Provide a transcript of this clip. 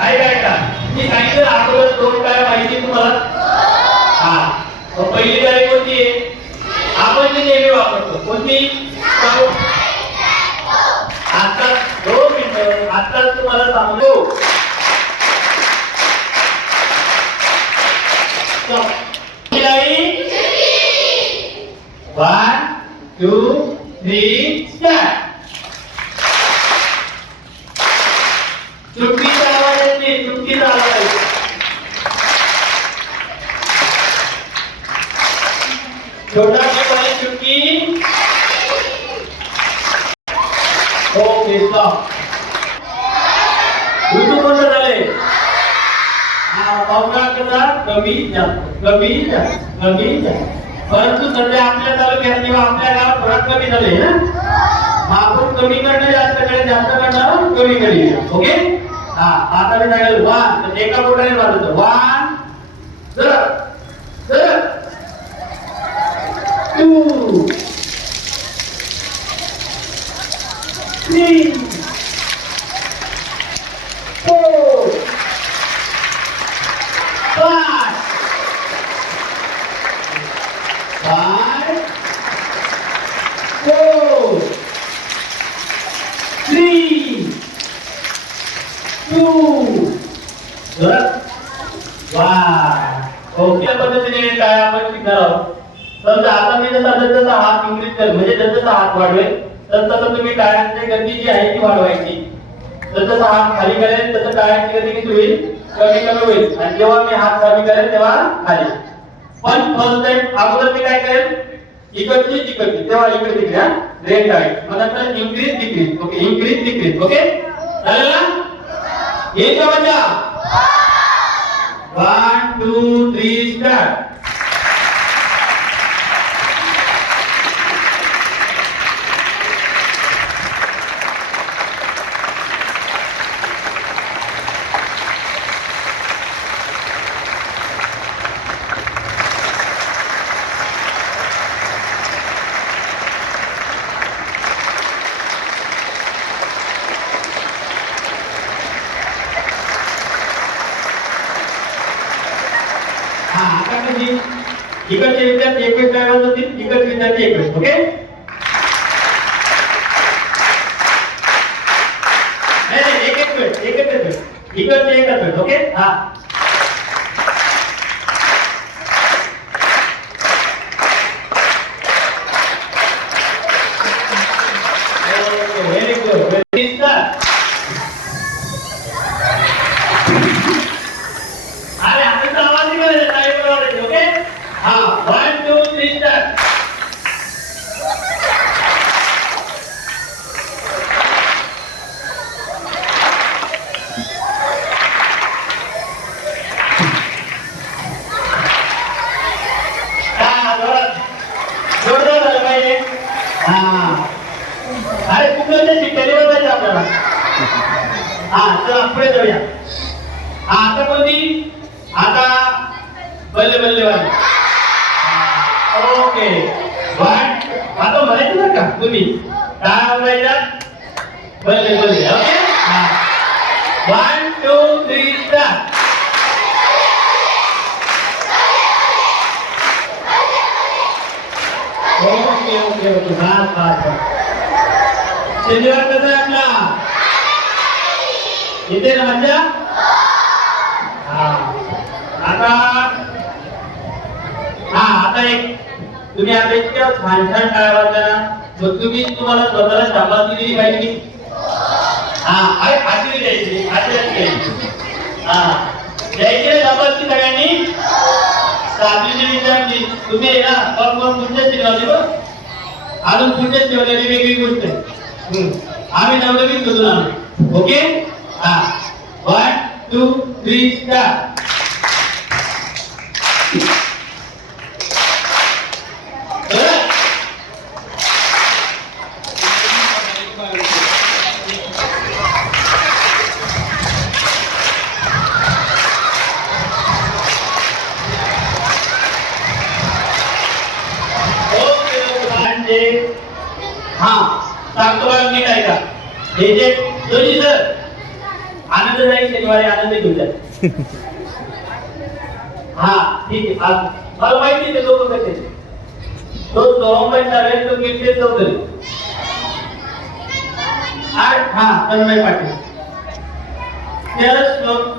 ऐका ऐका मी सांगितलं अगोदर दोन काय माहिती तुम्हाला? हा. मग पहिली गाडी कोणती आहे? आपण जी नेहमी वापरतो. कोणती? आता दोन मिनिटं. आता तुम्हाला सांगतो. वन टू थ्री स्टार्ट नाही चुटकीचा आवाज वाली ऋतू झाले हा कमी जास्त कमी जास्त कमी जास्त परंतु सध्या आपल्या तालुक्यात किंवा आपल्या गावात फरक कमी झाले ना आपण कमी करणं जास्त करेल जास्त करणं कमी करेल ओके? आता मी सांगेल वन तर एका बोटाने वाजवतो वन जर जर two three four five, five, two, Good. one. Okay त्या पद्धतीने काय आपण शिकणार आहोत समजा आता मी जसा जसा हात इंक्रीज कर म्हणजे जसा हात वाढवेल तर तसं तुम्ही टाळ्यांची गती जी आहे ती वाढवायची जसं हात खाली करेल तसं टाळ्यांची गती किती होईल कमी कमी होईल आणि जेव्हा मी हात कमी करेल तेव्हा खाली पण फर्स्ट टाइम अगोदर मी काय करेल इकडची तिकडची तेव्हा इकडे तिकडे हा रेड टाळी मग नंतर increase decrease okay increase decrease okay चालेल ना हे का मजा वन टू थ्री स्टार्ट हा आता कशी इकडचे विद्यार्थी एकवीस जागा होतील इकडचे विद्यार्थी एकवीस ओके नाही नाही एक एक वेळ एक एक वेळ इकडचे एकच वेळ ओके हा व्हेरी गुड व्हेरी अरे आपण तर आवाज नाही करायचा टाइम वाढवायचा ओके हा वन टू थ्री स्टार्ट हा जोरात जोरदार झालं पाहिजे हा. अरे कुठलं त्याची टेलिव्हर बसायचं आपल्याला. हा चला पुढे जाऊया. हा आता कोणती? आता बल्ले बल्ले ओके. वन आता म्हणायचं बरं का तुम्ही. काय आवडायच्या बल्ले बल्ले okay? One two three start okay okay okay बस बस बस शनिवार कसा आहे आपला. येते ना मजा हा. आता हा आता एक तुम्ही आता इतक्या छान छान काय वाटतं ना मग तुम्ही तुम्हाला स्वतःला शाबासकी दिली पाहिजे हा अरे आशीर्वाद द्यायची आशीर्वाद द्यायची. हा. द्यायची ना शाबासकी सगळ्यांनी? सातवीचे विचारली तुम्ही ना पण मग तुमच्या शिकवली बघ अजून पुढच्या ठेवलेली वेगळी गोष्ट आहे. आम्ही नवनवीन शोधून आलो. ओके हा. One two three start okay म्हणजे हा सांगतो बघा नीट ऐका हे जे जोशी सर आनंद जाईल शनिवारी आनंद घेऊन जा. हा ठीक आहे. आज मला माहिती आहे ते लोक कसे तो सोहमबाई साहेब तो कीर्ती चौधरी आठ हा तन्मय पाटील. तेरा श्लोक